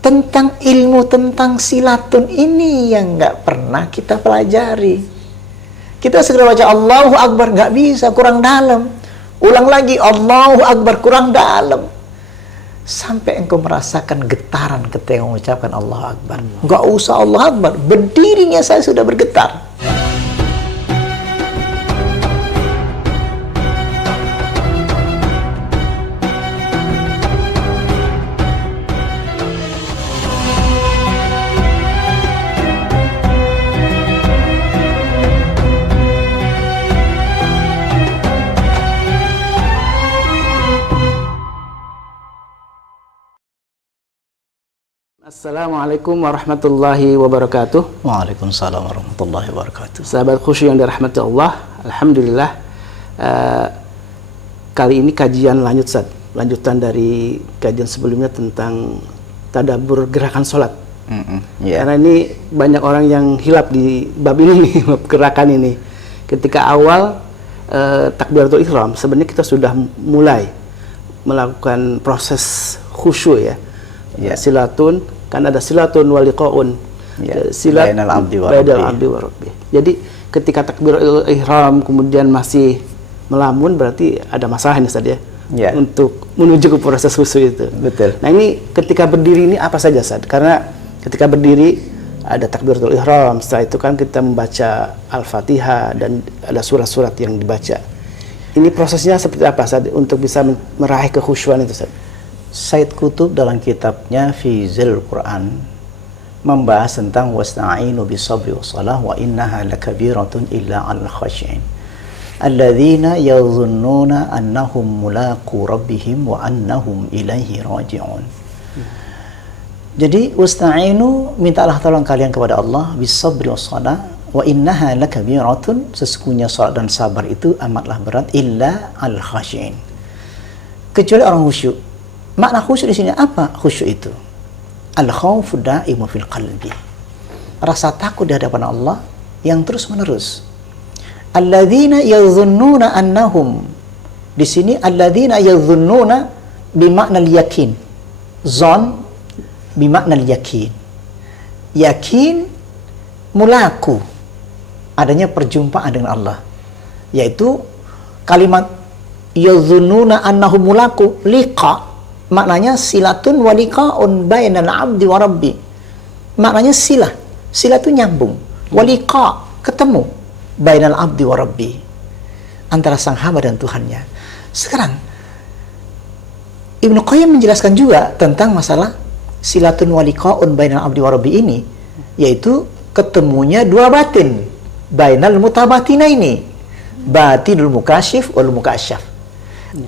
tentang ilmu tentang silatun ini yang nggak pernah kita pelajari. Kita segera baca Allahu Akbar, nggak bisa, kurang dalam. Ulang lagi Allahu Akbar, kurang dalam. Sampai engkau merasakan getaran ketika mengucapkan Allahu Akbar. Nggak usah Allahu Akbar, berdirinya saya sudah bergetar. Assalamualaikum warahmatullahi wabarakatuh. Waalaikumsalam warahmatullahi wabarakatuh. Sahabat khusyuk yang dirahmati Allah, alhamdulillah kali ini kajian lanjutan dari kajian sebelumnya tentang tadabbur gerakan sholat. Karena ini banyak orang yang hilap di bab ini, bab gerakan ini. Ketika awal takbiratul ihram, sebenarnya kita sudah mulai melakukan proses khusyuk ya. Silatun, kan ada silatun waliqaun, silat bainal abdi wa rabbi. Jadi ketika takbiratul ihram kemudian masih melamun, berarti ada masalah ini saja untuk menuju ke proses khusyuk itu. Betul. Nah, ini ketika berdiri ini apa saja, Sad? Karena ketika berdiri ada takbiratul ihram, setelah itu kan kita membaca Al-Fatihah dan ada surat-surat yang dibaca. Ini prosesnya seperti apa, Sad, untuk bisa meraih kekhusyuan itu, Sad? Said Qutb dalam kitabnya Fi Zilal Quran membahas tentang wasta'inu bisabri wassalah wa innaha lakabiratun illa 'alal khashi'in alladzina yadhunnuna annahum mulaqu rabbihim wa annahum ilaihi raji'un. Jadi wasta'inu, mintalah tolong kalian kepada Allah bisabri wassalah wa innaha lakabiratun, sesungguhnya salat dan sabar itu amatlah berat, illa 'alal khashi'in, kecuali orang khusyuk. Makna khusyuk di sini apa? Khusyuk itu al-khaufu da'imu fil qalbi, rasa takut di hadapan Allah yang terus menerus. Alladzina yadhunnuna annahum, di sini alladzina yadhunnuna bimakna al-yakin, zon bimakna al-yakin, yakin mulaku, adanya perjumpaan dengan Allah, yaitu kalimat yadhunnuna annahum mulaku, liqa maknanya silatun waliqaun bainal abdi wa rabbi. Maknanya sila itu nyambung, waliqa ketemu, bainal abdi wa rabbi, antara sang hamba dan Tuhannya. Sekarang Ibnu Qayyim menjelaskan juga tentang masalah silatun waliqaun bainal abdi wa rabbi ini, yaitu ketemunya dua batin, bainal mutabatina ini, batinul mukasyif wal mukasyaf,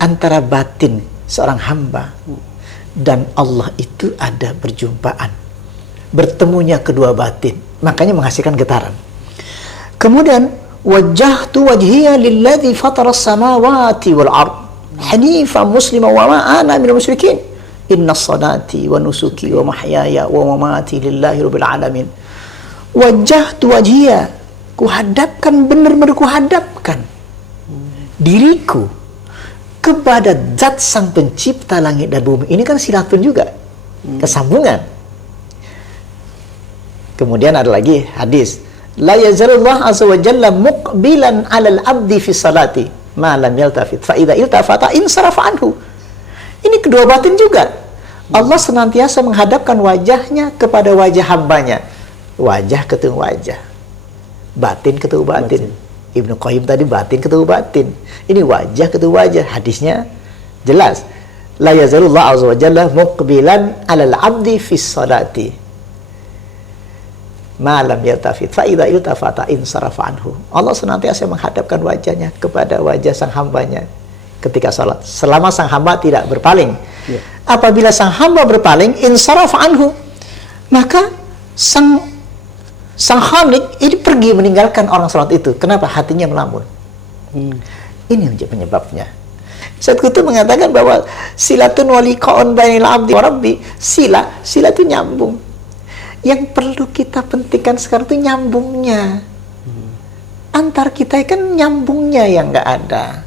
antara batin seorang hamba dan Allah itu ada perjumpaan, bertemunya kedua batin, makanya menghasilkan getaran. Kemudian wajjahtu wajhiya lilladzi fatara as-samawati wal ard hanifan muslima wa ma ana minal musyrikin inna salati wa nusuki wa mahyaya wa mamati lillahi rabbil alamin. Wajjahtu wajhiya, kuhadapkan, benar-benar kuhadapkan diriku kepada zat sang pencipta langit dan bumi. Ini kan silatun juga, kesambungan. Kemudian ada lagi hadis, la yazalullah azza wa jalla muqbilan 'alal abdi fi salati ma lam yaltafit fa idza iltafata insarafa anhu. Ini kedua batin juga. Allah senantiasa menghadapkan wajahnya kepada wajah hambanya. Wajah ketemu wajah, batin ketemu batin. Ibnu Qayyim tadi batin ketemu batin, ini wajah ketemu wajah. Hadisnya jelas, la yazalullah azza wa jalla muqbilan 'alal 'abdi fis salati ma lam yaltafit fa idza iltafata insarafa anhu. Allah senantiasa menghadapkan wajahnya kepada wajah sang hambanya ketika salat, selama sang hamba tidak berpaling. Apabila sang hamba berpaling, insarafa anhu, maka sang khalik ini pergi meninggalkan orang salat itu. Kenapa? Hatinya melamun. Ini menjadi penyebabnya. Said Qutb mengatakan bahwa silatun waliqaun bainal abdi wa rabbi, sila itu nyambung. Yang perlu kita pentingkan sekarang itu nyambungnya. Antar kita kan nyambungnya yang nggak ada.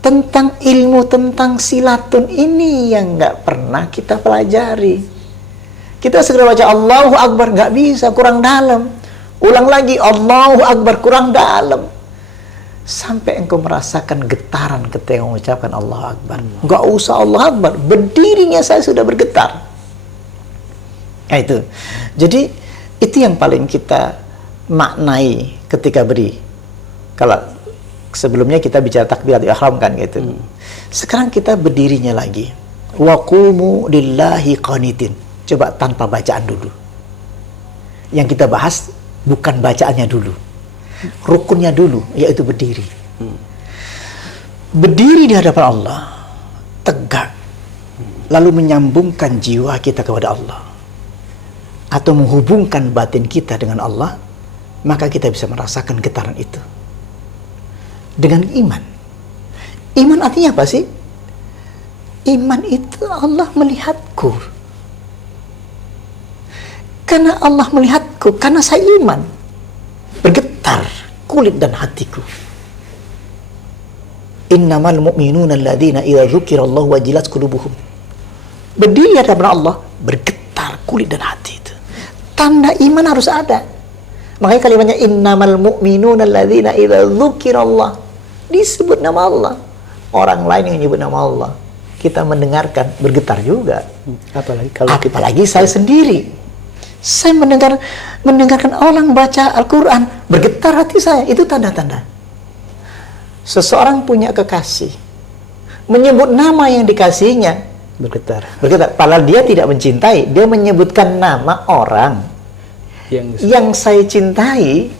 tentang ilmu tentang silatun ini yang nggak pernah kita pelajari. Kita segera baca Allahu Akbar, nggak bisa, kurang dalam. Ulang lagi Allahu Akbar, kurang dalam. Sampai engkau merasakan getaran ketika mengucapkan Allahu Akbar. Nggak usah Allahu Akbar, berdirinya saya sudah bergetar. Nah itu. Jadi itu yang paling kita maknai ketika beri. Kalau sebelumnya kita bicara takbiratul ihram kan gitu. Sekarang kita berdirinya lagi. Wa qumu lillahi qanitin. Coba tanpa bacaan dulu. Yang kita bahas bukan bacaannya dulu. Rukunnya dulu, yaitu berdiri. Berdiri di hadapan Allah, tegak, lalu menyambungkan jiwa kita kepada Allah, atau menghubungkan batin kita dengan Allah, maka kita bisa merasakan getaran itu. Dengan iman. Iman artinya apa sih? Iman itu Allah melihatku. Karena Allah melihatku, karena saya iman. Bergetar kulit dan hatiku. Innamal mu'minuna alladzina idza dzukirallahu wajilat qulubuhum. Berdiri di hadapan Allah, bergetar kulit dan hati itu. Tanda iman harus ada. Makanya kalimatnya innamal mu'minuna alladzina idza dzukirallah, disebut nama Allah. Orang lain yang menyebut nama Allah, kita mendengarkan bergetar juga. Apalagi saya sendiri. Saya mendengarkan orang baca Al-Quran, bergetar hati saya. Itu tanda-tanda. Seseorang punya kekasih, menyebut nama yang dikasihinya, bergetar. Padahal dia tidak mencintai, dia menyebutkan nama orang yang saya cintai,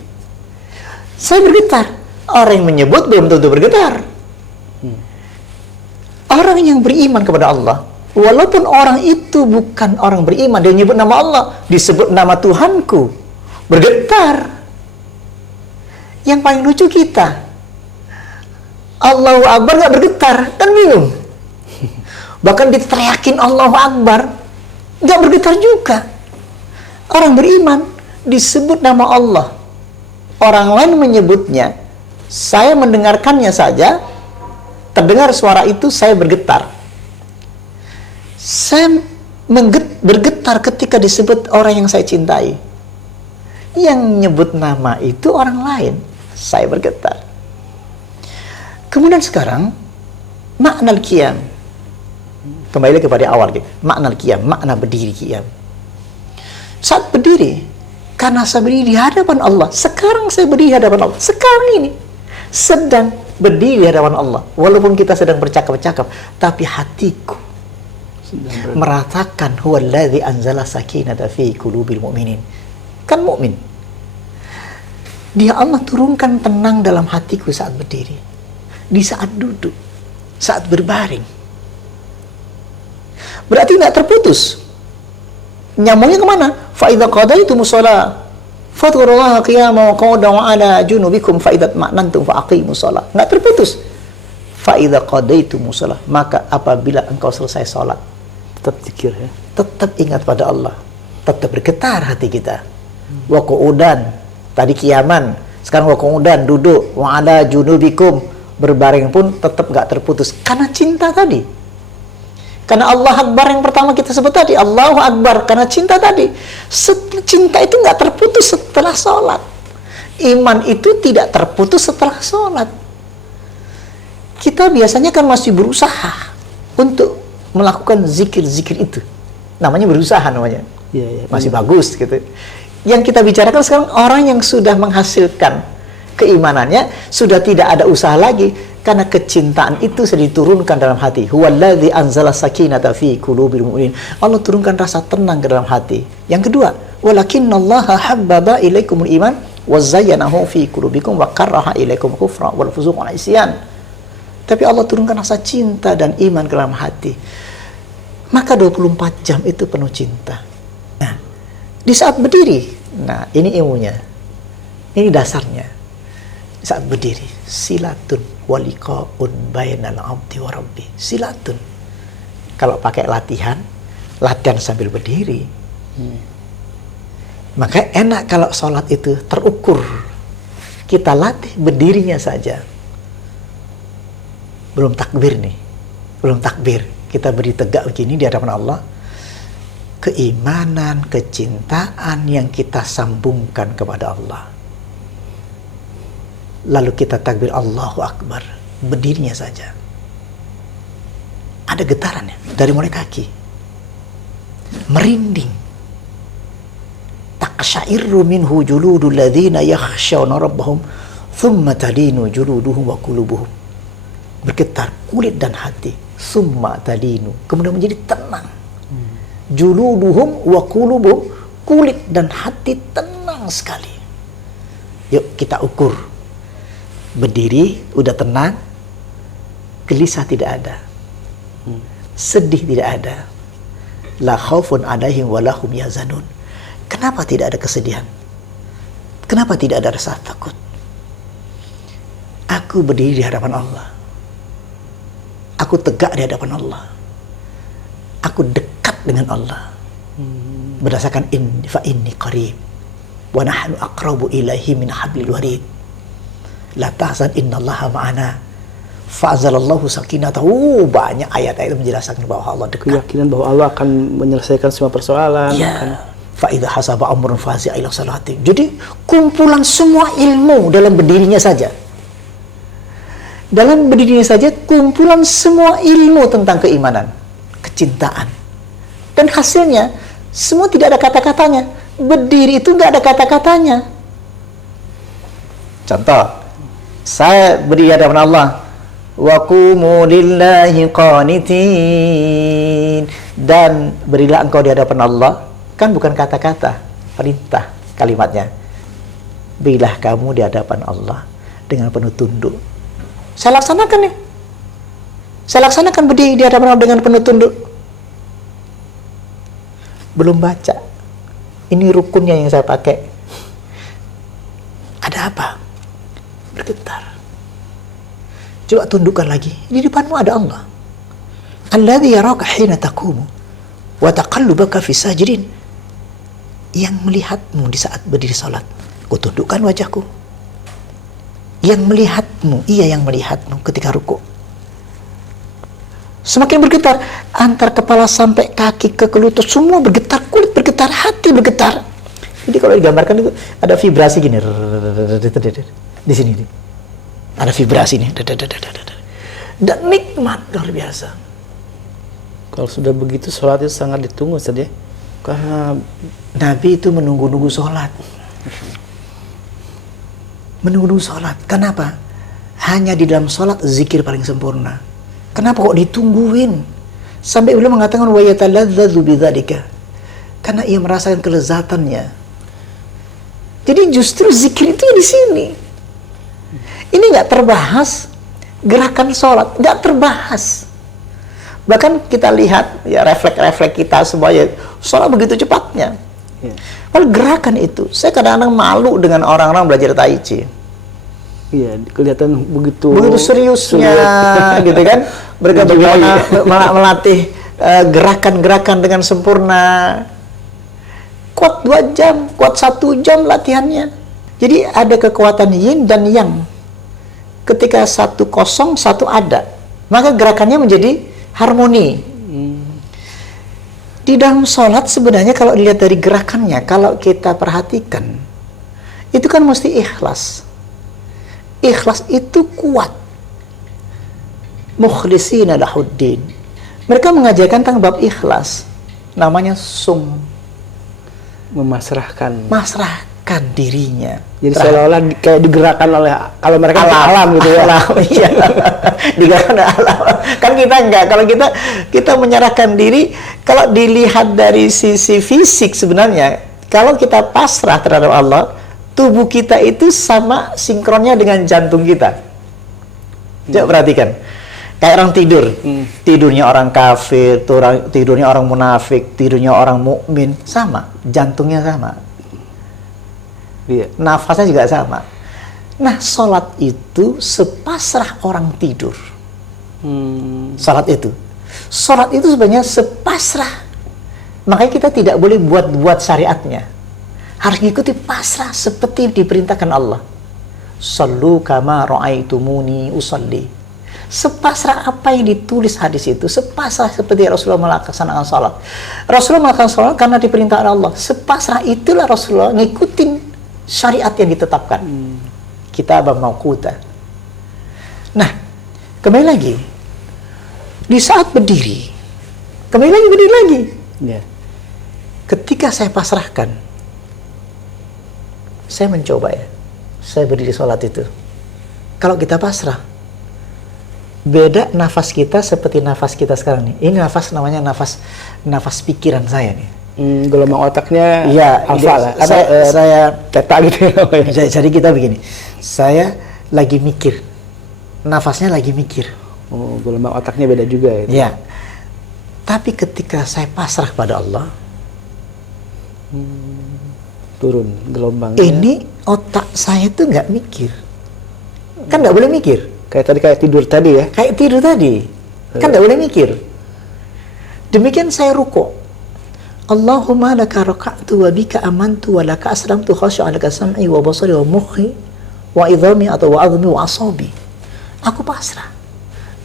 saya bergetar. Orang yang menyebut belum tentu bergetar. Orang yang beriman kepada Allah, walaupun orang itu bukan orang beriman, dia menyebut nama Allah, disebut nama Tuhanku, bergetar. Yang paling lucu kita, Allahu Akbar nggak bergetar, kan bingung. Bahkan diteriakin Allahu Akbar, nggak bergetar juga. Orang beriman disebut nama Allah, orang lain menyebutnya, saya mendengarkannya saja, terdengar suara itu, saya bergetar. Saya bergetar ketika disebut orang yang saya cintai. Yang nyebut nama itu orang lain, saya bergetar. Kemudian sekarang makna al-qiyam. Kembali kepada awal gitu. Makna al-qiyam, makna berdiri qiyam. Saat berdiri, karena saya berdiri di hadapan Allah, sekarang saya berdiri di hadapan Allah, sekarang ini sedang berdiri di hadapan Allah. Walaupun kita sedang bercakap-cakap, tapi hatiku meratakan huwallazi anzala sakinata fi qulubil mu'minin. Kan mukmin. Dia Allah turunkan tenang dalam hatiku saat berdiri, di saat duduk, saat berbaring. Berarti tidak terputus. Nyambungnya kemana? Fa idza qadaytumus shalah fadhkurullaha qiyaman wa qu'udan wa 'ala junubikum fa idza ma'nantum fa aqimus shalah. Enggak terputus. Fa idza qadaytumus shalah, maka apabila engkau selesai salat, tetap zikir ya. Tetap ingat pada Allah. Tetap bergetar hati kita. Wa qu'udan, tadi kiaman, sekarang wa qu'udan, duduk, wa 'ala junubikum, berbaring pun tetap enggak terputus karena cinta tadi. Karena Allah Akbar yang pertama kita sebut tadi, Allahu Akbar, karena cinta tadi. Cinta itu nggak terputus setelah sholat. Iman itu tidak terputus setelah sholat. Kita biasanya kan masih berusaha untuk melakukan zikir-zikir itu. Namanya berusaha namanya. Masih bagus gitu. Yang kita bicarakan sekarang orang yang sudah menghasilkan keimanannya, sudah tidak ada usaha lagi. Karena kecintaan itu sudah diturunkan dalam hati. Huwallazi anzala sakinata fi qulubil mu'minin. Allah turunkan rasa tenang ke dalam hati. Yang kedua, walakinnallaha habbaba ilaikumul iman wa zayyanahu fi qulubikum wa karaha ilaikumul kufra wal fusuq wal isyan. Tapi Allah turunkan rasa cinta dan iman ke dalam hati. Maka 24 jam itu penuh cinta. Nah, di saat berdiri, nah ini ilmunya. Ini dasarnya. Saat berdiri, silatun waliqaun bainal abdi wa rabbi. Silatun. Kalau pakai latihan sambil berdiri. Maka enak kalau sholat itu terukur. Kita latih berdirinya saja. belum takbir nih, belum takbir, kita berdiri tegak begini di hadapan Allah, keimanan, kecintaan yang kita sambungkan kepada Allah. Lalu kita takbir Allahu Akbar, berdirinya saja ada getarannya dari mulai kaki, merinding. Taqshairru minhu juludul ladzina yakhshawna rabbahum thumma talinu juluduhum wa qulubuhum. Bergetar kulit dan hati, thumma talinu, kemudian menjadi tenang. Juluduhum wa qulubuhum, kulit dan hati tenang sekali. Yuk kita ukur. Berdiri udah tenang, gelisah tidak ada, sedih tidak ada, la khaufun alaihim wa lahum yahzanun. Kenapa tidak ada kesedihan? Kenapa tidak ada rasa takut? Aku berdiri di hadapan Allah, aku tegak di hadapan Allah, aku dekat dengan Allah. Berdasarkan fa inni qarib wa nahnu aqrabu ilaihi min hablil warid. La tahzan innallaha ma'ana. Fa'azalallahu sakinatahu. Banyak ayat-ayat menjelaskan bahwa Allah dekat. Keyakinan bahwa Allah akan menyelesaikan semua persoalan. Ya. Fa'idha hasaba amrun fazi'a ila salati. Jadi kumpulan semua ilmu dalam berdirinya saja. Dalam berdirinya saja kumpulan semua ilmu tentang keimanan, kecintaan. Dan hasilnya semua tidak ada kata-katanya. Berdiri itu nggak ada kata-katanya. Contoh, saya berdiri di hadapan Allah, wa qumu lillahi qanitin, dan berilah engkau di hadapan Allah, kan bukan kata-kata, perintah kalimatnya. Berilah kamu di hadapan Allah dengan penuh tunduk. Saya laksanakan nih. Saya laksanakan berdiri di hadapan Allah dengan penuh tunduk. Belum baca. Ini rukunnya yang saya pakai. Ada apa? Bergetar. Coba tundukkan lagi. Di depanmu ada Allah. Alladzi yaraka hina taqumu wa taqallubaka fi sajidin. Yang melihatmu di saat berdiri salat. Kutundukkan wajahku. Yang melihatmu, ia yang melihatmu ketika ruku. Semakin bergetar, antar kepala sampai kaki ke lutut semua bergetar, kulit bergetar, hati bergetar. Jadi kalau digambarkan itu ada vibrasi gini, di sini, ada vibrasi nih, dan nikmat luar biasa. Kalau sudah begitu sholat itu sangat ditunggu saja, karena Nabi itu menunggu-nunggu sholat. Menunggu sholat. Kenapa? Hanya di dalam sholat zikir paling sempurna. Kenapa kok ditungguin? Sampai beliau mengatakan wa yataladzadzu bidzalika. Karena ia merasakan kelezatannya. Jadi justru zikir itu di sini. Ini nggak terbahas. Gerakan sholat nggak terbahas. Bahkan kita lihat ya refleks-refleks kita semuanya, sholat begitu cepatnya. Kalau gerakan itu, saya kadang-kadang malu dengan orang-orang belajar Tai Chi. iya, kelihatan begitu Seriusnya, gitu kan? Mereka bagaimana melatih gerakan-gerakan dengan sempurna. Kuat 2 jam, kuat 1 jam latihannya. Jadi ada kekuatan yin dan yang. Ketika satu kosong, satu ada, maka gerakannya menjadi harmoni. Di dalam sholat sebenarnya kalau dilihat dari gerakannya, kalau kita perhatikan, itu kan mesti ikhlas. Ikhlas itu kuat. Mukhlishina lahuddin. Mereka mengajarkan tentang bab ikhlas. Namanya sum. Masrahkan dirinya. Jadi seolah-olah kayak digerakkan oleh, kalau mereka alam gitu ya. Iya. Digerakkan oleh alam. Kan kita enggak. Kalau kita menyerahkan diri, kalau dilihat dari sisi fisik sebenarnya, kalau kita pasrah terhadap Allah, tubuh kita itu sama sinkronnya dengan jantung kita. Coba perhatikan. Kayak orang tidur. Tidurnya orang kafir, tidurnya orang munafik, tidurnya orang mukmin, sama. Jantungnya sama. Iya. Nafasnya juga sama. Nah, sholat itu sepasrah orang tidur. Sholat itu sebenarnya sepasrah. Makanya kita tidak boleh buat syariatnya. Harus mengikuti pasrah seperti diperintahkan Allah. Sallu kama ra'aitumuni usalli. Sepasrah apa yang ditulis hadis itu, sepasrah seperti Rasulullah melaksanakan salat. Rasulullah melaksanakan salat karena diperintah Allah. Sepasrah itulah Rasulullah ngikutin syariat yang ditetapkan. Kitab mauquta. Nah, kembali lagi. Di saat berdiri, kembali lagi berdiri lagi. Ya. Ketika saya pasrahkan, saya mencoba ya, saya berdiri sholat itu. Kalau kita pasrah, beda nafas kita seperti nafas kita sekarang nih. Ini nafas namanya nafas pikiran saya nih. Gelombang otaknya Iya, alfa lah. Saya teta gitu ya. jadi kita begini, saya lagi mikir, nafasnya lagi mikir. Oh, gelombang otaknya beda juga ya. Ya. Tapi ketika saya pasrah pada Allah, Turun gelombangnya. ini otak saya tuh nggak mikir. Kan nggak boleh mikir. Kayak tidur tadi ya. Kayak tidur tadi. Kan nggak boleh mikir. Demikian saya ruku'. Allahumma laka raka'tu wa bika amantu wa laka aslamtu khashu'a laka sam'i wa basari wa mukhi wa idhami atau wa azmi wa asabi. Aku pasrah.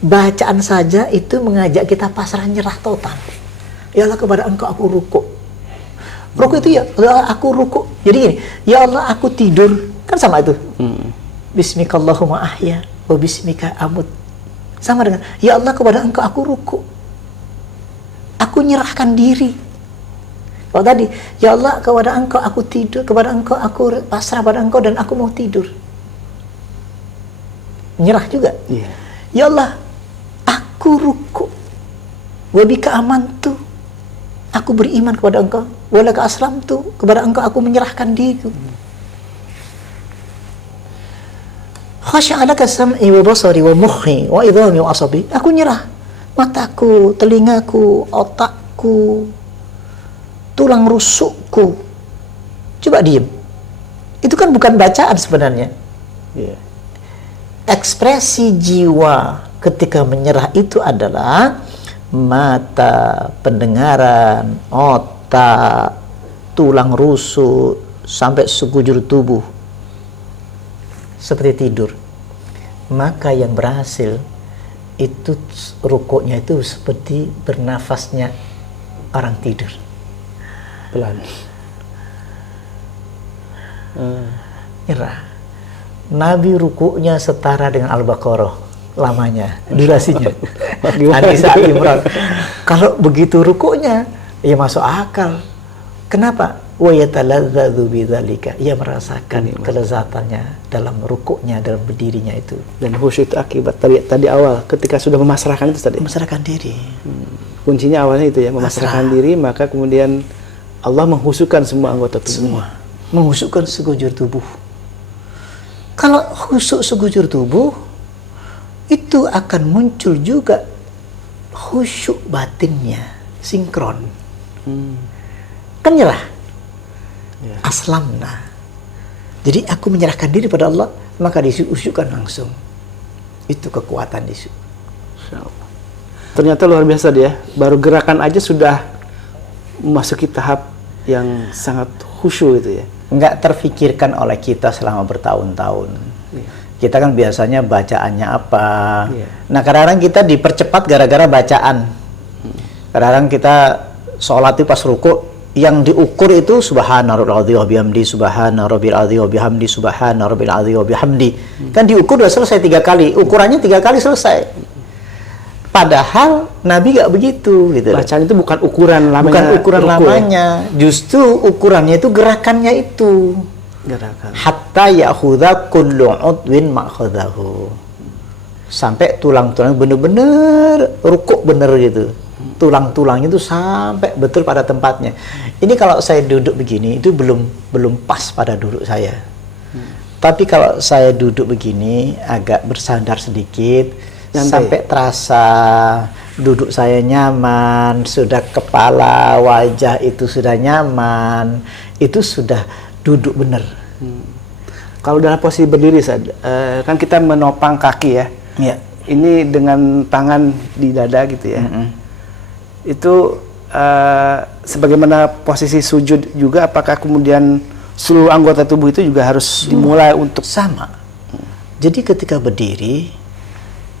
Bacaan saja itu mengajak kita pasrah, nyerah total. Ya Allah, kepada Engkau aku ruku'. Ruku' itu ya Allah aku ruku'. Jadi gini, ya Allah aku tidur. Kan sama itu. Bismikallahumma ahya wa bismika amut. Sama dengan ya Allah, kepada Engkau aku ruku'. Aku nyerahkan diri. Kalau tadi, ya Allah, kepada Engkau aku tidur, kepada Engkau aku pasrah pada Engkau dan aku mau tidur. Nyerah juga. Iya. Ya Allah, aku ruku'. Wa bika amantu. Aku beriman kepada Engkau. Wa laka aslamtu. Kepada Engkau aku menyerahkan diriku. Khasya'a laka sam'i wa basari wa mukhi wa idhami wa asabi. Aku nyerah. Mataku, telingaku, otakku, tulang rusukku. Coba diem. Itu kan bukan bacaan sebenarnya. Yeah. Ekspresi jiwa ketika menyerah itu adalah mata, pendengaran, otak, tulang rusuk, sampai sekujur tubuh. Seperti tidur. Maka yang berhasil itu rukuknya itu seperti bernafasnya orang tidur. Pelan. Nyerah. Nabi rukuknya setara dengan Al-Baqarah lamanya, durasinya. An-Nisa, Imran. Kalau begitu rukuknya, ya masuk akal. Kenapa? Wa yataladzadzu bidzalika. Ia merasakan kelezatannya dalam rukuknya, dalam berdirinya itu. Dan khusyuk itu akibat tadi awal ketika sudah memasrahkan itu tadi. Memasrahkan diri. Kuncinya awalnya itu ya, memasrahkan diri, maka kemudian Allah menghusukkan semua anggota tubuh. Semua. Menghusukkan sekujur tubuh. Kalau khusuk sekujur tubuh, itu akan muncul juga khusyuk batinnya, sinkron. Kan nyerah. Ya. Aslamna. Jadi aku menyerahkan diri pada Allah, maka disusyukkan langsung. Itu kekuatan disu. Ternyata luar biasa dia. Baru gerakan aja sudah memasuki tahap yang sangat khusyuk itu ya. Nggak terfikirkan oleh kita selama bertahun-tahun. Iya. Kita kan biasanya bacaannya apa. Iya. Nah kadang-kadang kita dipercepat gara-gara bacaan. Kadang-kadang kita sholat itu pas ruku, yang diukur itu subhana rabbil azim wa bihamdi, subhana rabbil azim wa bihamdi, subhana rabbil azim wa bihamdi. Kan diukur udah selesai 3 kali. Ukurannya 3 kali selesai. Padahal Nabi gak begitu gitu. Bacaan itu bukan ukuran lamanya. Bukan ukuran ruku, lamanya. Justru ukurannya itu gerakannya itu. Gerakan. Hatta ya'khudha kullu 'udwin ma'khadahu. Sampai tulang-tulang bener-bener rukuk bener gitu. Tulang-tulangnya itu sampai betul pada tempatnya. Ini kalau saya duduk begini itu belum pas pada duduk saya. Tapi kalau saya duduk begini agak bersandar sedikit, nyantai. Sampai terasa duduk saya nyaman, sudah kepala, wajah itu sudah nyaman, itu sudah duduk benar. Kalau dalam posisi berdiri, kan kita menopang kaki ya. Ya. Ini dengan tangan di dada gitu ya. Itu sebagaimana posisi sujud juga, apakah kemudian seluruh anggota tubuh itu juga harus dimulai untuk sama? Jadi ketika berdiri,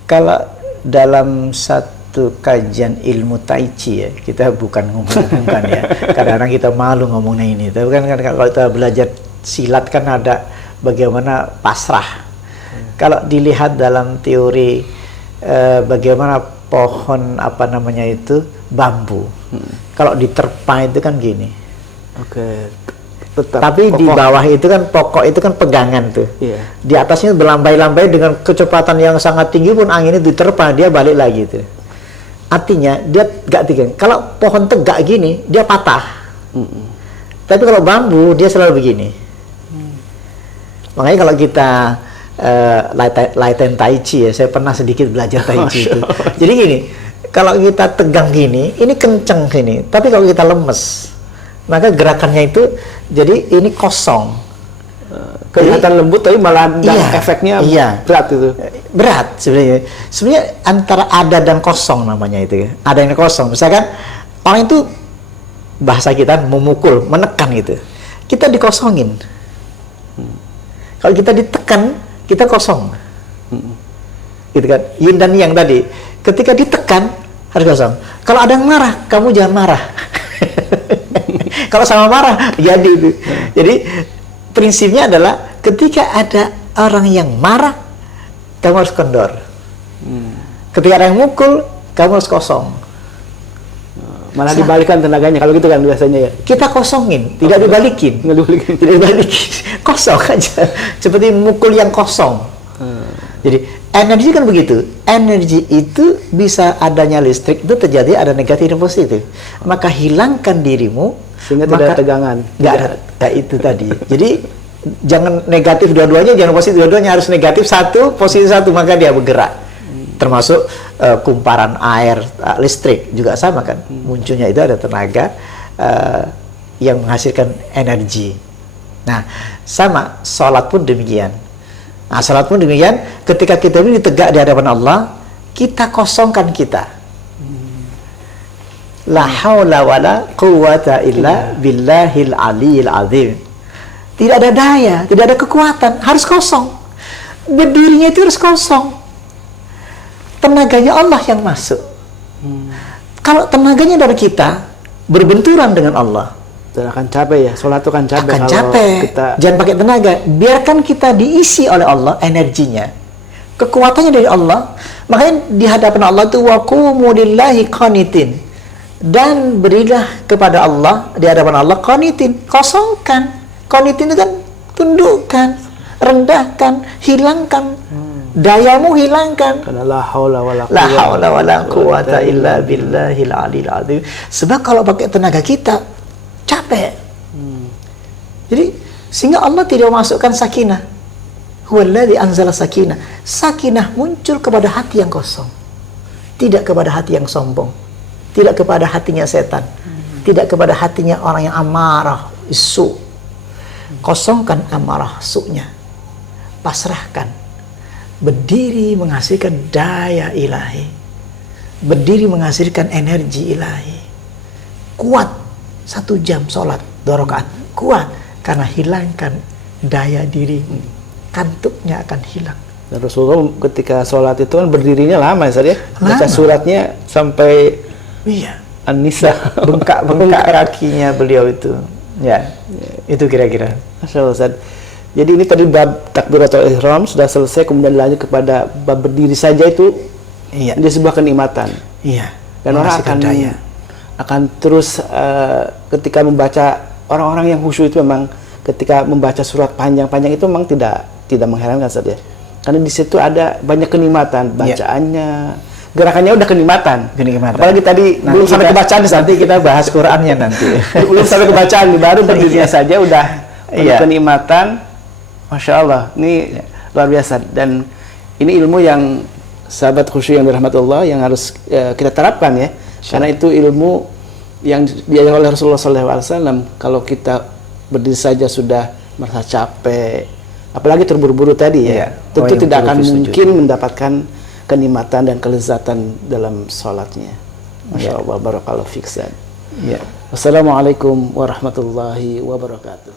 kalau dalam satu kajian ilmu Tai Chi ya, kita bukan ngomong-ngomongkan ya. Kadang-kadang kita malu ngomongnya ini. Tapi kan kalau kita belajar silat kan ada bagaimana pasrah. Kalau dilihat dalam teori bagaimana pohon apa namanya itu bambu. Kalau diterpa itu kan gini. Oke. Tapi di bawah itu kan pokok itu kan pegangan tuh. Iya. Di atasnya berlambai-lambai dengan kecepatan yang sangat tinggi pun anginnya diterpa, dia balik lagi tuh. Artinya dia gak tegang. Kalau pohon tegak gini, dia patah. Tapi kalau bambu dia selalu begini. Makanya kalau kita latihan Tai Chi ya, saya pernah sedikit belajar Tai Chi itu. Jadi gini, kalau kita tegang gini, ini kenceng sini. Tapi kalau kita lemes, maka gerakannya itu jadi ini kosong. Kelihatan lembut tapi malah efeknya berat itu. Berat sebenarnya. Sebenarnya antara ada dan kosong namanya itu ya. Ada yang kosong. Misalkan orang itu bahasa kita memukul, menekan gitu. Kita dikosongin. Kalau kita ditekan, kita kosong. Gitu kan. Yin dan yang tadi. Ketika ditekan harus kosong. Kalau ada yang marah, kamu jangan marah. Kalau sama marah jadi itu. Jadi prinsipnya adalah ketika ada orang yang marah, kamu harus kendor. Ketika ada yang mukul, kamu harus kosong. Malah dibalikan tenaganya kalau gitu kan biasanya ya. Kita kosongin, tidak dibalikin. Tidak dibalikin. Kosong aja. Seperti mukul yang kosong. Jadi energi kan begitu. Energi itu bisa adanya listrik itu terjadi ada negatif dan positif. Maka hilangkan dirimu sehingga tidak ada tegangan. Nggak ada itu tadi. Jadi jangan negatif dua-duanya, jangan positif dua-duanya, harus negatif satu, positif satu, maka dia bergerak. Termasuk kumparan air, listrik juga sama kan. Munculnya itu ada tenaga yang menghasilkan energi. Nah, sama sholat pun demikian. Nah, salat pun demikian, ketika kita ini tegak di hadapan Allah, kita kosongkan kita. La haula wala quwata illa billahil aliyil azim. Tidak ada daya, tidak ada kekuatan, harus kosong. Berdirinya itu harus kosong. Tenaganya Allah yang masuk. Kalau tenaganya dari kita, berbenturan dengan Allah, akan capek ya, sholat itu kan capek. Akan capek. Jangan pakai tenaga, biarkan kita diisi oleh Allah energinya, kekuatannya dari Allah. Makanya di hadapan Allah itu wa qumu lillahi qanitin, dan berilah kepada Allah di hadapan Allah qanitin, kosongkan. Qanitin itu kan tundukkan, rendahkan, hilangkan. Dayamu hilangkan. Karena la haula wala quwata illa billahil aliyil azim. Sebab kalau pakai tenaga kita capek. Jadi sehingga Allah tidak memasukkan sakinah. Huwallazi anzala sakinah. Sakinah muncul kepada hati yang kosong. Tidak kepada hati yang sombong. Tidak kepada hatinya setan. Tidak kepada hatinya orang yang amarah, isu. Kosongkan amarah, su'nya. Pasrahkan. Berdiri menghasilkan daya ilahi. Berdiri menghasilkan energi ilahi. Kuat. 1 jam sholat 2 rakaat kuat karena hilangkan daya dirimu, kantuknya akan hilang. Dan Rasulullah ketika sholat itu kan berdirinya lama ya, baca suratnya sampai An-Nisa, bengkak kakinya beliau itu. Ya, itu kira-kira. Masya Allah, Ustaz. Jadi ini tadi bab takbiratul ihram sudah selesai, kemudian lanjut kepada bab berdiri saja itu. Dia sebuah kenikmatan. Iya. Dan orang akan terus ketika membaca, orang-orang yang khusyuk itu memang ketika membaca surat panjang-panjang itu memang tidak mengherankan saja. Karena di situ ada banyak kenikmatan, bacaannya, gerakannya udah kenikmatan. Apalagi tadi belum sampai kebacaan, nanti kita bahas Qur'annya nanti. Belum sampai kebacaan, baru berdirinya saja udah kenikmatan. Masya Allah, ini luar biasa. Dan ini ilmu yang sahabat khusyuk yang dirahmati Allah yang harus kita terapkan ya. Karena itu ilmu yang diajarkan oleh Rasulullah SAW. Kalau kita berdiri saja sudah merasa capek, apalagi terburu-buru tadi ya, tentu tidak akan mungkin mendapatkan kenikmatan dan kelezatan dalam sholatnya. Masya Allah, barakallahu fiik. Wassalamualaikum warahmatullahi wabarakatuh.